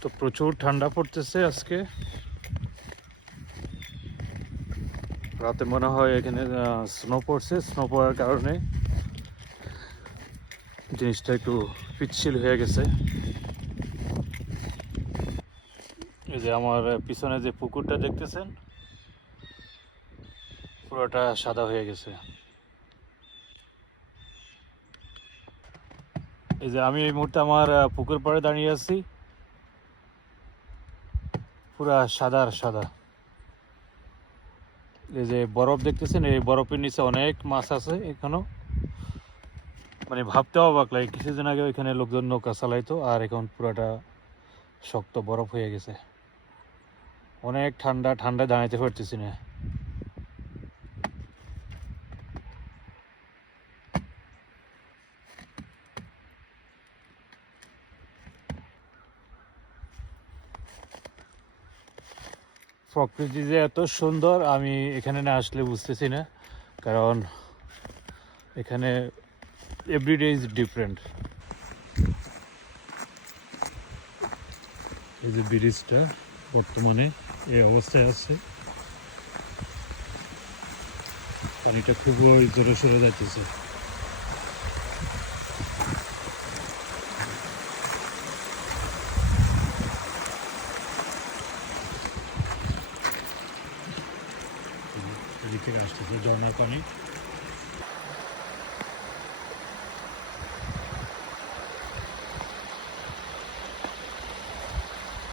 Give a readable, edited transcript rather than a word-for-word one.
তো প্রচুর ঠান্ডা পড়তেছে আজকে। রাতে মনে হয় এখানে স্নো পড়ছে, স্নো পড়ার কারণে জিনিসটা একটু পিচ্ছিল হয়ে গেছে। এই যে আমার পিছনে যে পুকুরটা দেখতেছেন পুরোটা সাদা হয়ে গেছে। এই যে আমি এই মুহূর্তে আমার পুকুর পাড়ে দাঁড়িয়ে আছি, পুরা সাদা আর সাদা। এই যে বরফ দেখতেছেন, এই বরফের নিচে অনেক মাছ আছে এখনো। মানে ভাবতে অবাক লাগে, কিছুদিন আগে এখানে লোকজন নৌকা চালাইতো আর এখন পুরাটা শক্ত বরফ হয়ে গেছে। অনেক ঠান্ডা, ঠান্ডায় দাঁড়াইতে পারতেছি না। প্রকৃতি যে এত সুন্দর আমি এখানে না আসলে বুঝতেছি না, কারণ এখানে এভরিডে ইজ ডিফারেন্ট। এই যে ব্রিজটা বর্তমানে এই অবস্থায় আছে, পানিটা খুবই জোরে সরে যাইতেছে। এদিক থেকে আসতেছে ঝর্ণার পানি।